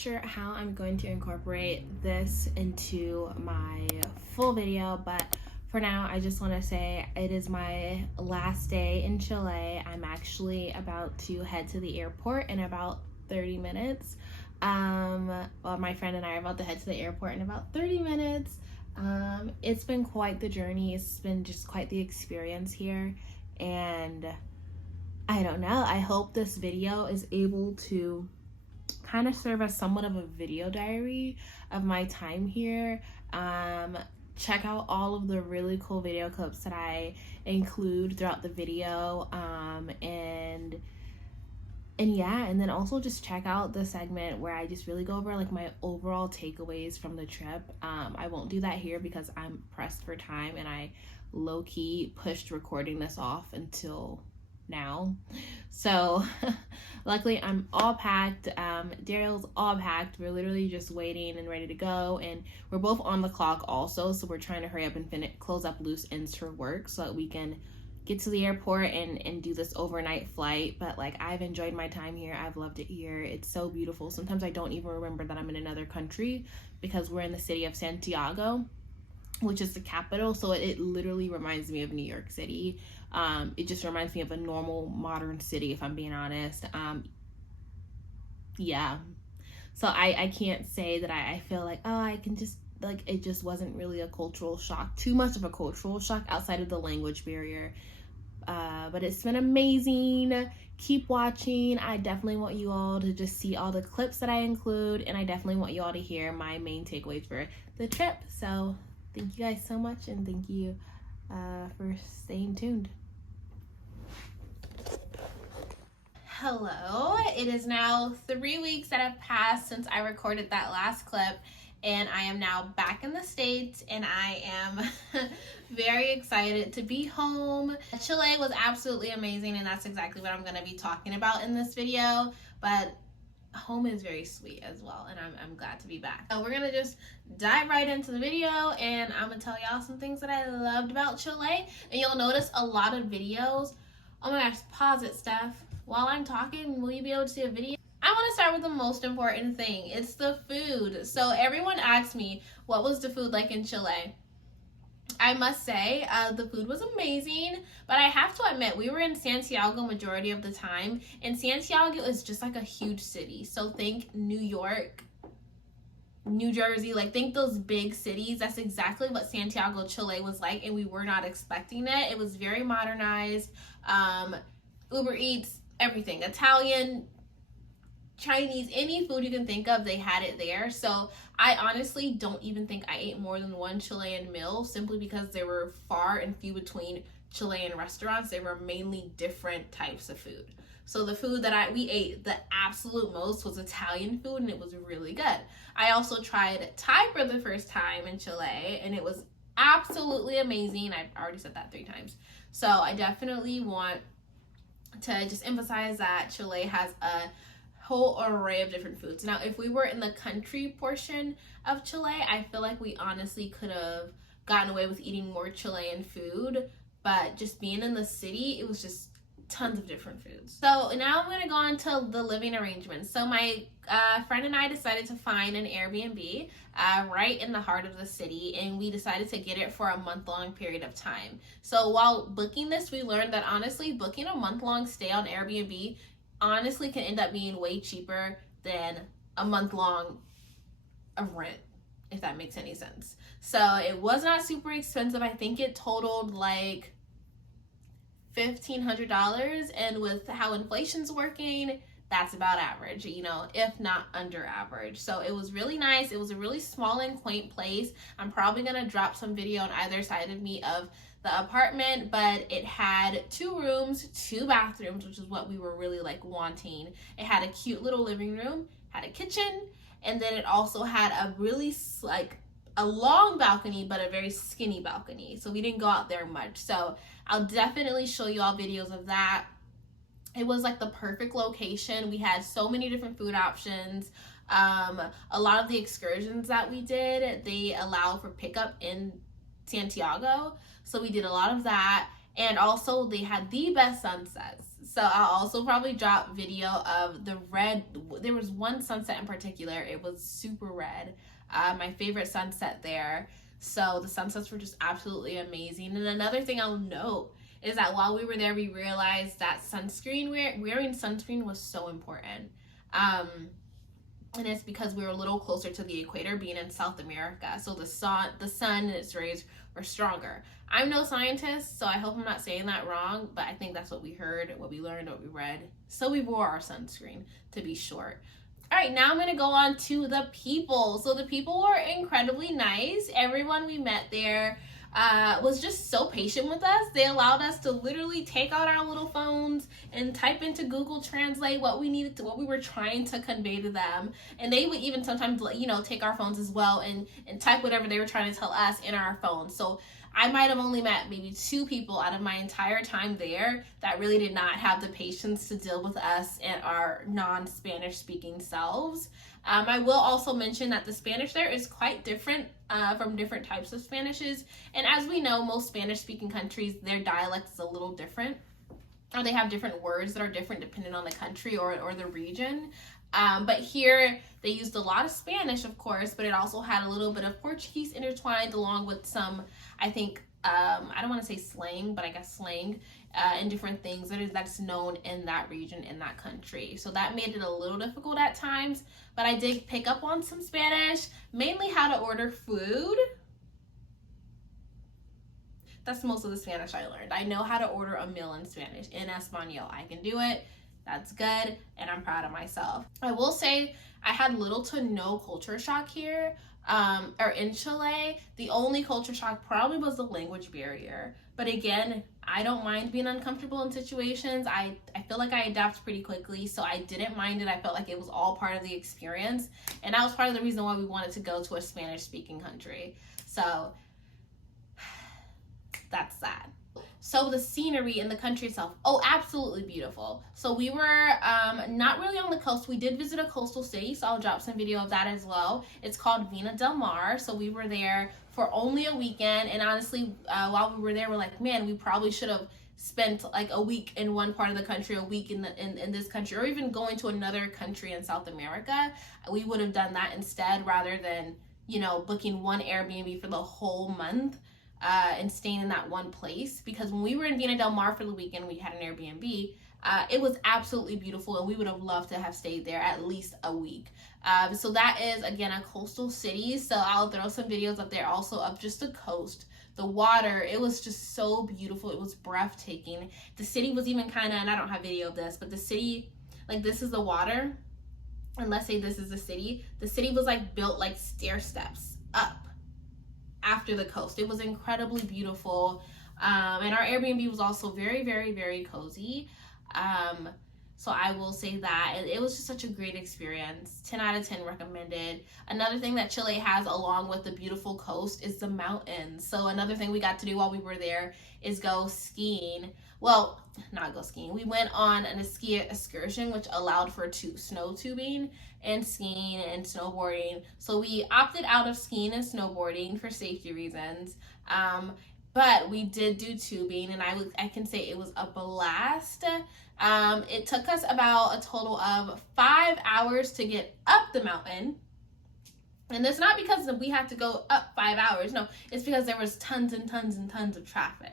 sure how I'm going to incorporate this into my full video, but for now I just want to say it is my last day in Chile. I'm actually about to head to the airport in about 30 minutes. Well, my friend and I are about to head to the airport in about 30 minutes. It's been quite the journey. It's been just quite the experience here, and I don't know, I hope this video is able to kind of serve as somewhat of a video diary of my time here. Check out all of the really cool video clips that I include throughout the video, and yeah, and then also just check out the segment where I just really go over like my overall takeaways from the trip. I won't do that here because I'm pressed for time and I low-key pushed recording this off until now. So luckily I'm all packed. Daryl's all packed. We're literally just waiting and ready to go, and we're both on the clock also, so we're trying to hurry up and close up loose ends for work so that we can get to the airport and do this overnight flight. But like, I've enjoyed my time here. I've loved it here. It's so beautiful. Sometimes I don't even remember that I'm in another country because we're in the city of Santiago, which is the capital, so it literally reminds me of New York City. It just reminds me of a normal modern city, if I'm being honest. Yeah, so I can't say that I feel like, oh, I can just, like, it just wasn't really a cultural shock, too much of a cultural shock outside of the language barrier. But it's been amazing. Keep watching. I definitely want you all to just see all the clips that I include, and I definitely want you all to hear my main takeaways for the trip. So thank you guys so much, and thank you for staying tuned. Hello, it is now 3 weeks that have passed since I recorded that last clip, and I am now back in the States, and I am very excited to be home. Chile was absolutely amazing, and that's exactly what I'm going to be talking about in this video, but home is very sweet as well, and I'm glad to be back. So we're gonna just dive right into the video, and I'm gonna tell y'all some things that I loved about Chile. And you'll notice a lot of videos. Oh my gosh, pause it, Steph. While I'm talking, will you be able to see a video? I want to start with the most important thing. It's the food. So everyone asked me, what was the food like in Chile? I must say, the food was amazing, but I have to admit, we were in Santiago majority of the time, and Santiago is just like a huge city. So think New York, New Jersey, like think those big cities. That's exactly what Santiago, Chile was like, and we were not expecting it. It was very modernized. Uber Eats, everything, Italian, Chinese, any food you can think of, they had it there. So I honestly don't even think I ate more than one Chilean meal, simply because there were far and few between Chilean restaurants. They were mainly different types of food. So the food that we ate the absolute most was Italian food, and it was really good. I also tried Thai for the first time in Chile, and it was absolutely amazing. I've already said that 3 times. So I definitely want to just emphasize that Chile has a whole array of different foods. Now, if we were in the country portion of Chile, I feel like we honestly could have gotten away with eating more Chilean food, but just being in the city, it was just tons of different foods. So now I'm going to go on to the living arrangements. So my friend and I decided to find an AirBnB right in the heart of the city, and we decided to get it for a month-long period of time. So while booking this, we learned that honestly, booking a month-long stay on Airbnb honestly can end up being way cheaper than a month-long of rent, if that makes any sense. So it was not super expensive. I think it totaled like $1,500, and with how inflation's working, that's about average, you know, if not under average. So it was really nice. It was a really small and quaint place. I'm probably gonna drop some video on either side of me of the apartment, but it had 2 rooms, 2 bathrooms, which is what we were really like wanting. It had a cute little living room, had a kitchen, and then it also had a really like a long balcony, but a very skinny balcony. So we didn't go out there much. So I'll definitely show you all videos of that. It was like the perfect location. We had so many different food options. A lot of the excursions that we did, they allow for pickup in Santiago. So we did a lot of that. And also they had the best sunsets. So I'll also probably drop video of the red. There was one sunset in particular. It was super red. My favorite sunset there. So the sunsets were just absolutely amazing. And another thing I'll note is that while we were there, we realized that wearing sunscreen was so important. And it's because we were a little closer to the equator, being in South America. So the sun and its rays were stronger. I'm no scientist, so I hope I'm not saying that wrong, but I think that's what we heard, what we learned, what we read. So we wore our sunscreen, to be short. All right, now I'm going to go on to the people. So the people were incredibly nice. Everyone we met there was just so patient with us. They allowed us to literally take out our little phones and type into Google Translate what we were trying to convey to them. And they would even sometimes, take our phones as well and type whatever they were trying to tell us in our phones. So I might have only met maybe 2 people out of my entire time there that really did not have the patience to deal with us and our non-Spanish speaking selves. I will also mention that the Spanish there is quite different from different types of Spanishes. And as we know, most Spanish speaking countries, their dialect is a little different, or they have different words that are different depending on the country or the region. But here they used a lot of Spanish, of course, but it also had a little bit of Portuguese intertwined along with some, I think, I don't want to say slang, but I guess slang and different things that's known in that region, in that country. So that made it a little difficult at times, but I did pick up on some Spanish, mainly how to order food. That's most of the Spanish I learned. I know how to order a meal in Spanish, in Espanol. I can do it. That's good, and I'm proud of myself. I will say I had little to no culture shock here, or in Chile. The only culture shock probably was the language barrier. But again, I don't mind being uncomfortable in situations. I feel like I adapt pretty quickly, so I didn't mind it. I felt like it was all part of the experience, and that was part of the reason why we wanted to go to a Spanish-speaking country. So that's that. So the scenery in the country itself, absolutely beautiful. So we were not really on the coast. We did visit a coastal city, so I'll drop some video of that as well. It's called Vina del Mar. So we were there for only a weekend, and honestly, while we were there, we're like, man, we probably should have spent like a week in one part of the country, a week in this country, or even going to another country in South America. We would have done that instead, rather than booking one Airbnb for the whole month. And staying in that one place, because when we were in Vina del Mar for the weekend, we had an Airbnb. It was absolutely beautiful, and we would have loved to have stayed there at least a week. So that is, again, a coastal city. So I'll throw some videos up there also of just the coast, the water. It was just so beautiful. It was breathtaking. The city was even kind of, and I don't have video of this, but the city, like, this is the water, and let's say this is the city was like built like stair steps up after the coast. It was incredibly beautiful, and our Airbnb was also very, very, very cozy. So I will say that it was just such a great experience. 10 out of 10 recommended. Another thing that Chile has along with the beautiful coast is the mountains. So another thing we got to do while we were there is go skiing. Well, not go skiing. We went on a ski excursion, which allowed for snow tubing and skiing and snowboarding. So we opted out of skiing and snowboarding for safety reasons. But we did do tubing, and I can say it was a blast. It took us about a total of 5 hours to get up the mountain. And it's not because we had to go up 5 hours. No, it's because there was tons and tons and tons of traffic.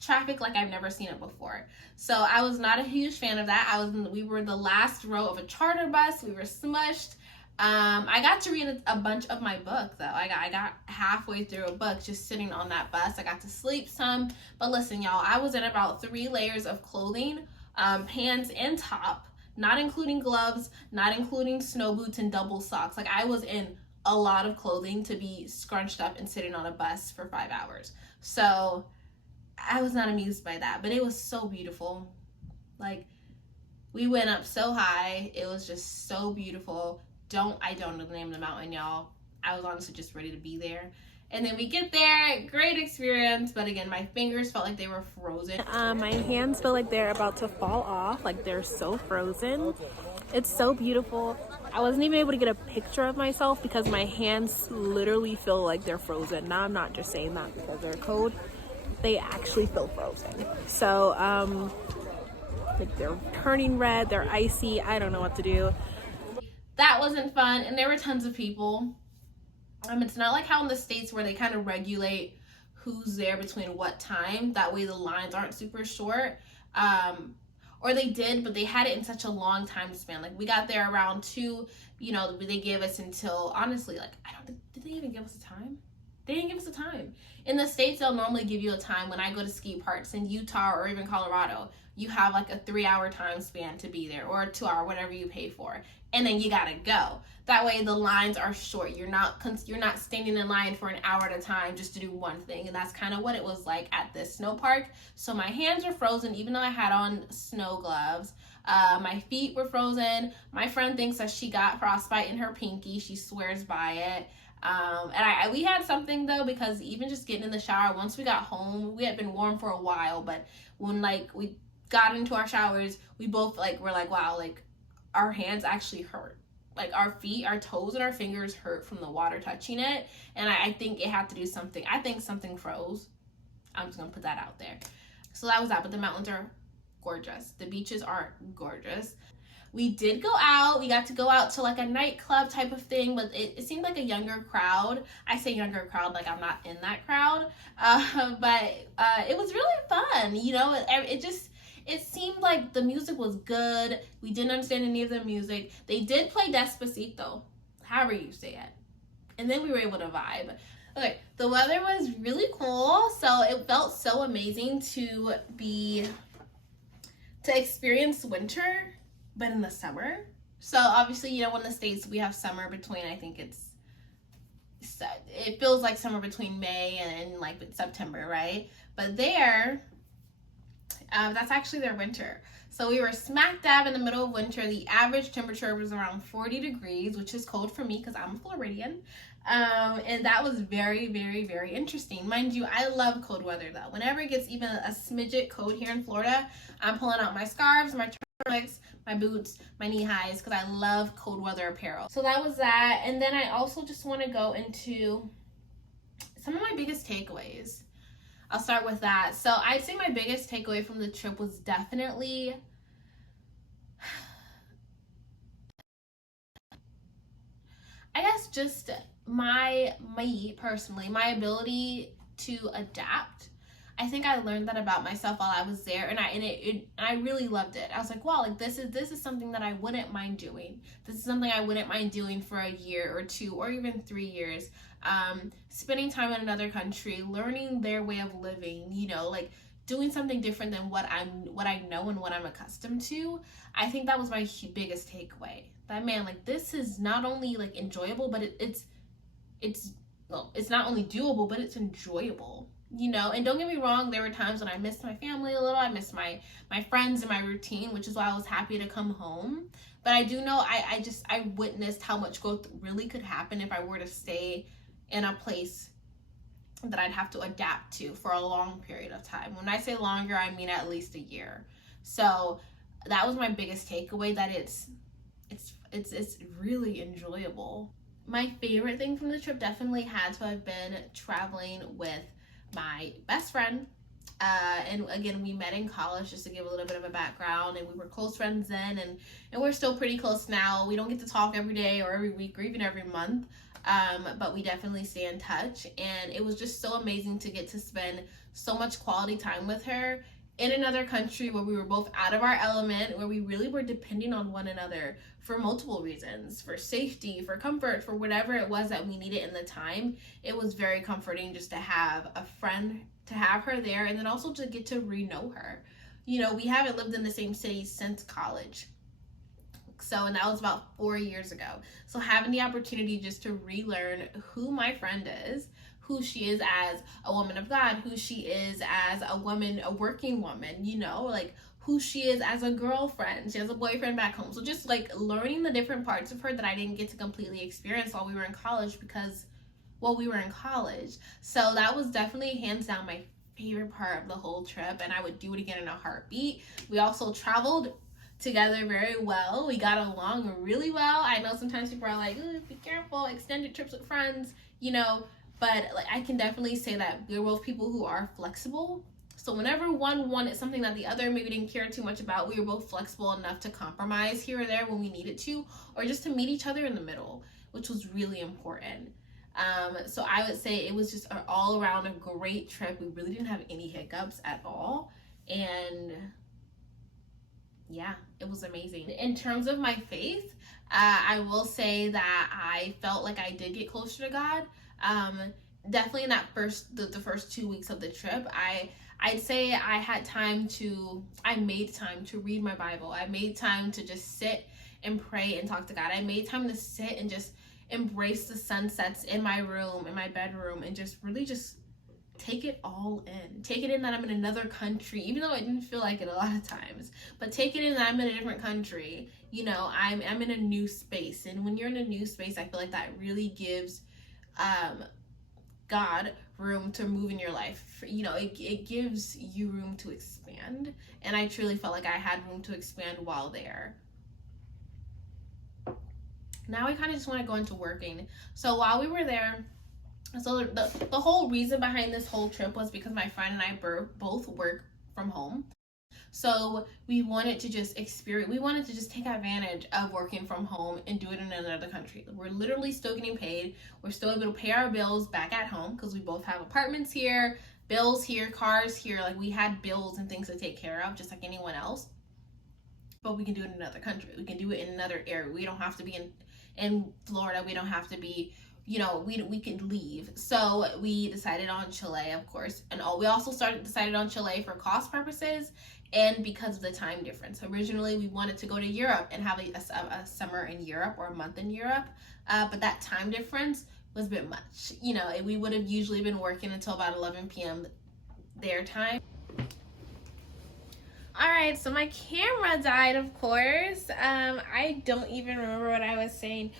Traffic like I've never seen it before. So I was not a huge fan of that. We were the last row of a charter bus. We were smushed. I got to read a bunch of my book though. I got halfway through a book just sitting on that bus. I got to sleep some. But listen, y'all, I was in about 3 layers of clothing, pants and top, not including gloves, not including snow boots and double socks. Like, I was in a lot of clothing to be scrunched up and sitting on a bus for 5 hours. So I was not amused by that, but it was so beautiful. Like, we went up so high. It was just so beautiful. I don't know the name of the mountain, y'all. I was honestly just ready to be there. And then we get there, great experience, but again, my fingers felt like they were frozen. My hands feel like they're about to fall off, like they're so frozen. It's so beautiful. I wasn't even able to get a picture of myself because my hands literally feel like they're frozen. Now, I'm not just saying that because they're cold. they actually feel frozen. So like they're turning red, they're icy. I don't know what to do. That wasn't fun, and there were tons of people. It's not like how in the States where they kind of regulate who's there between what time. That way the lines aren't super short. Or they did, but they had it in such a long time span. Like we got there around 2, you know, they gave us until, honestly, like, I don't think, did they even give us a time? They didn't give us a time. In the States, they'll normally give you a time. When I go to ski parks in Utah or even Colorado, you have like a 3-hour time span to be there, or a 2-hour, whatever you pay for. And then you gotta go. That way the lines are short. You're not standing in line for an hour at a time just to do one thing. And that's kind of what it was like at this snow park. So my hands were frozen, even though I had on snow gloves. My feet were frozen. My friend thinks that she got frostbite in her pinky. She swears by it. And we had something though, because even just getting in the shower, once we got home, we had been warm for a while, but when like we got into our showers, we both like were like, wow, like our hands actually hurt. Like our feet, our toes and our fingers hurt from the water touching it. And I think it had to do something. I think something froze. I'm just gonna put that out there. So that was that, but the mountains are gorgeous. The beaches are gorgeous. We did go out. We got to go out to like a nightclub type of thing, but it seemed like a younger crowd. I say younger crowd like I'm not in that crowd, but it was really fun. You know, it seemed like the music was good. We didn't understand any of the music. They did play Despacito, however you say it, and then we were able to vibe. Okay, the weather was really cool, so it felt so amazing to experience winter, but in the summer. So obviously, you know, in the States we have summer between, I think it feels like summer between May and like September, right? But there, that's actually their winter. So we were smack dab in the middle of winter. The average temperature was around 40 degrees, which is cold for me because I'm a Floridian. And that was very, very, very interesting. Mind you, I love cold weather though. Whenever it gets even a smidget cold here in Florida, I'm pulling out my scarves, my turtlenecks, my boots, my knee highs, because I love cold weather apparel. So that was that. And then I also just want to go into some of my biggest takeaways. I'll start with that. So I'd say my biggest takeaway from the trip was definitely I guess just me personally, my ability to adapt. I think I learned that about myself while I was there, and I really loved it. I was like, wow, like this is something that I wouldn't mind doing. This is something I wouldn't mind doing for a year or 2 or even 3 years. Spending time in another country, learning their way of living, you know, like doing something different than what I know and what I'm accustomed to. I think that was my biggest takeaway. That man, like this is not only like enjoyable, but it's not only doable, but it's enjoyable. You know, and don't get me wrong, there were times when I missed my family a little. I missed my friends and my routine, which is why I was happy to come home. But I do know I witnessed how much growth really could happen if I were to stay in a place that I'd have to adapt to for a long period of time. When I say longer, I mean at least a year. So that was my biggest takeaway, that it's really enjoyable. My favorite thing from the trip definitely had to have been traveling with my best friend. And again, we met in college, just to give a little bit of a background, and we were close friends then, and we're still pretty close now. We don't get to talk every day or every week or even every month, but we definitely stay in touch. And it was just so amazing to get to spend so much quality time with her in another country where we were both out of our element, where we really were depending on one another for multiple reasons, for safety, for comfort, for whatever it was that we needed in the time. It was very comforting just to have a friend, to have her there, and then also to get to re-know her. You know, we haven't lived in the same city since college. So, and that was about 4 years ago. So having the opportunity just to relearn who my friend is, who she is as a woman of God, who she is as a woman, a working woman, you know, like who she is as a girlfriend. She has a boyfriend back home. So just like learning the different parts of her that I didn't get to completely experience while we were in college, because, well, we were in college. So that was definitely hands down my favorite part of the whole trip, and I would do it again in a heartbeat. We also traveled together very well. We got along really well. I know sometimes people are like, be careful, extended trips with friends, you know, but like I can definitely say that we're both people who are flexible. So whenever one wanted something that the other maybe didn't care too much about, we were both flexible enough to compromise here or there when we needed to, or just to meet each other in the middle, which was really important. So I would say it was just an all around a great trip. We really didn't have any hiccups at all. And yeah, it was amazing. In terms of my faith, I will say that I felt like I did get closer to God. Definitely in that the first 2 weeks of the trip, I'd say I made time to read my Bible. I made time to just sit and pray and talk to God. I made time to sit and just embrace the sunsets in my room, in my bedroom, and just really just take it all in. Take it in that I'm in another country, even though I didn't feel like it a lot of times. But take it in that I'm in a different country. You know, I'm in a new space. And when you're in a new space, I feel like that really gives God room to move in your life. You know, it gives you room to expand. And I truly felt like I had room to expand while there. Now I kind of just want to go into working. So while we were there, so the whole reason behind this whole trip was because my friend and I both work from home. So we wanted to just take advantage of working from home and do it in another country. We're literally still getting paid. We're still able to pay our bills back at home because we both have apartments here, bills here, cars here. Like we had bills and things to take care of just like anyone else. But we can do it in another country. We can do it in another area. We don't have to be in Florida. We don't have to be, you know, we could leave. So we decided on Chile, of course. And we also decided on Chile for cost purposes and because of the time difference. Originally, we wanted to go to Europe and have a summer in Europe or a month in Europe. But that time difference was a bit much. You know, we would have usually been working until about 11 p.m. their time. All right, so my camera died, of course. I don't even remember what I was saying.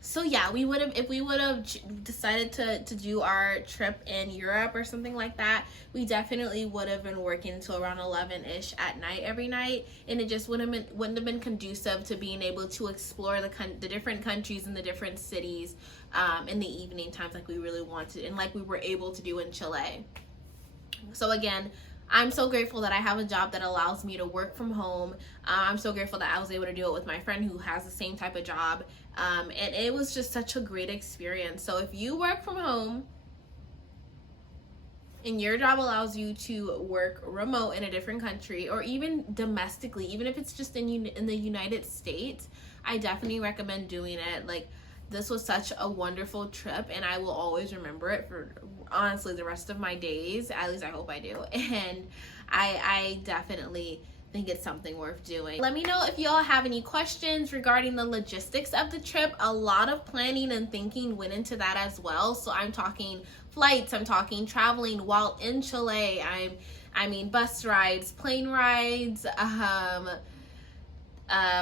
So yeah, if we would have decided to do our trip in Europe or something like that, we definitely would have been working until around 11-ish at night every night, and it just wouldn't have been conducive to being able to explore the different countries and the different cities in the evening times like we really wanted and like we were able to do in Chile. So again, I'm so grateful that I have a job that allows me to work from home. I'm so grateful that I was able to do it with my friend who has the same type of job. And it was just such a great experience. So if you work from home and your job allows you to work remote in a different country or even domestically, even if it's just in the United States, I definitely recommend doing it. Like, this was such a wonderful trip and I will always remember it for honestly the rest of my days. At least I hope I do. And I definitely think it's something worth doing. Let me know if y'all have any questions regarding the logistics of the trip. A lot of planning and thinking went into that as well. So I'm talking flights, I'm talking traveling while in Chile. I mean bus rides, plane rides,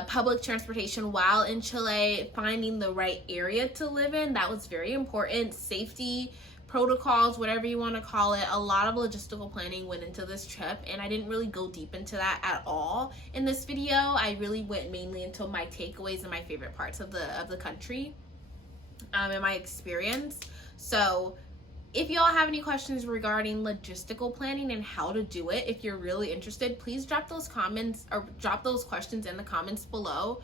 public transportation while in Chile, finding the right area to live in. That was very important. Safety protocols, whatever you want to call it. A lot of logistical planning went into this trip, and I didn't really go deep into that at all in this video. I really went mainly into my takeaways and my favorite parts of the country and my experience. So if y'all have any questions regarding logistical planning and how to do it, if you're really interested, please drop those comments or drop those questions in the comments below,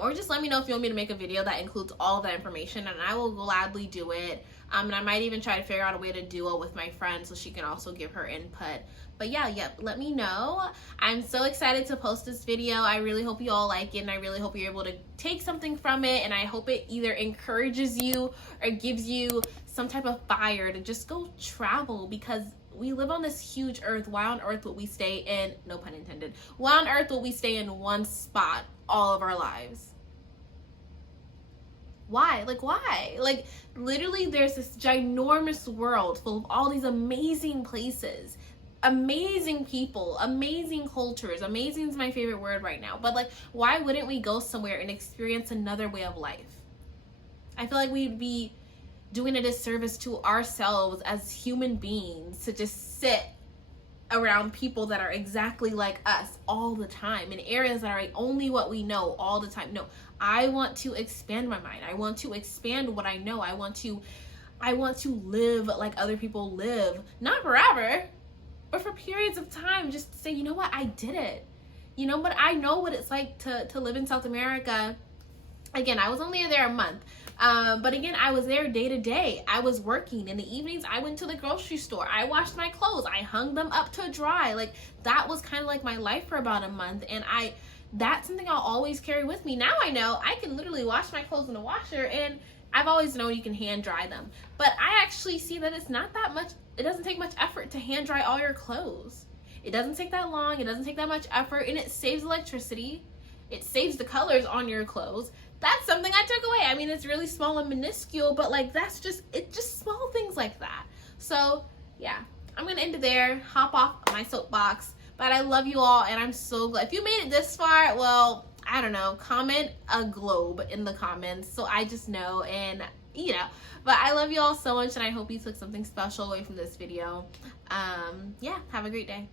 or just let me know if you want me to make a video that includes all of that information, and I will gladly do it. And I might even try to figure out a way to do it with my friend so she can also give her input. But yeah, let me know. I'm so excited to post this video. I really hope you all like it, and I really hope you're able to take something from it, and I hope it either encourages you or gives you some type of fire to just go travel, because we live on this huge earth. Why on earth would we stay in, no pun intended, why on earth would we stay in one spot all of our lives? Why? Like, why? Like, literally there's this ginormous world full of all these amazing places, amazing people, amazing cultures. Amazing is my favorite word right now. But like, why wouldn't we go somewhere and experience another way of life? I feel like we'd be doing a disservice to ourselves as human beings to just sit around people that are exactly like us all the time in areas that are only what we know all the time. No, I want to expand my mind. I want to expand what I know. I want to live like other people live. Not forever, but for periods of time, just to say, you know what, I did it. You know, but I know what it's like to live in South America. Again, I was only there a month. But again, I was there day to day. I was working. In the evenings, I went to the grocery store. I washed my clothes. I hung them up to dry. Like, that was kind of like my life for about a month. And that's something I'll always carry with me. Now I know I can literally wash my clothes in the washer, and I've always known you can hand dry them. But I actually see that it's not that much, it doesn't take much effort to hand dry all your clothes. It doesn't take that long, it doesn't take that much effort, and it saves electricity. It saves the colors on your clothes. That's something I took away. I mean, it's really small and minuscule, but like, that's just small things like that. So yeah, I'm gonna end it there, hop off my soapbox. But I love you all, and I'm so glad. If you made it this far, well, I don't know, comment a globe in the comments so I just know, and you know. But I love you all so much, and I hope you took something special away from this video. Yeah, have a great day.